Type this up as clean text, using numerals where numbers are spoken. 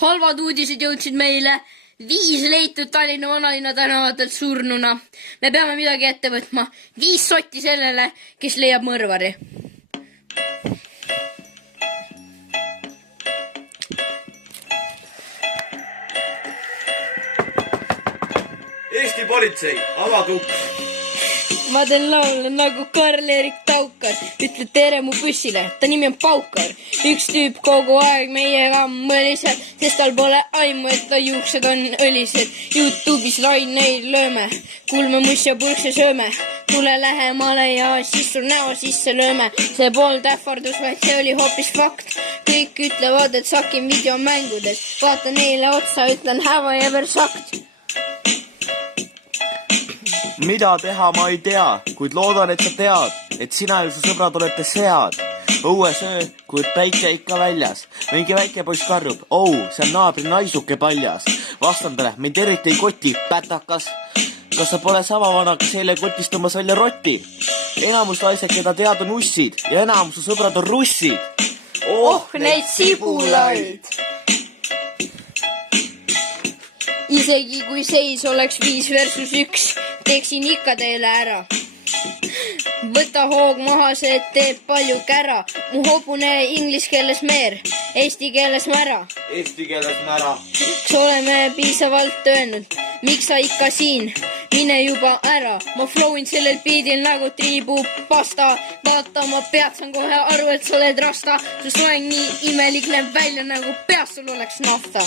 Halvad uudised jõudsid meile. 5 leitud Tallinna vanalinna tänavatelt surnuna. Me peame midagi ette võtma. 5 sotti sellele, kes leiab mõrvari. Eesti politsei, avage uks. Ma teen laule nagu Karl-Erik Taukar. Ütle tere mu bussile, ta nimi on Paukar. Üks tüüp kogu aeg meiega mõliseb, sest tal pole aimu, et ta juuksed on õlised. YouTube'is laineid lööme, kulme muss ja purkse sööme. Tule lähemale ja siis sul näo sisse lööme. See polnud ähvardus, vaid see oli hoopis fakt. Kõik ütlevad, et sakin videomängudes. Vaata neile otsa, ütlen have I ever sucked. Mida teha ma ei tea, kuid loodan, et sa tead, et sina ja su sõbrad olete sead. Õues öö, kui päike ikka väljas. Mingi väike poiss karjub, see on naabri naisuke paljas. Vastan talle, mind eriti ei koti, pätakas. Kas sa pole sama vana, kes eile kotist tõmbas välja rotti? Enamus naised, keda tead on ussid ja enamus su sõbrad on russid. Neid sibulaid! Isegi kui seis oleks 5 versus 1, teeksin ikka teile ära. Võta hoog maha, see teeb palju kära. Mu hobune inglise keeles meer, eesti keeles mära. Eesti keeles mära. Kas oleme piisavalt öelnud, miks sa ikka siin? Mine juba ära, ma flowin sellel beatil nagu triibu pasta. Vaata, ma peatsan kohe aru, et sa oled rasta. Su soeng nii imelik näeb välja, nagu peas sul oleks nafta.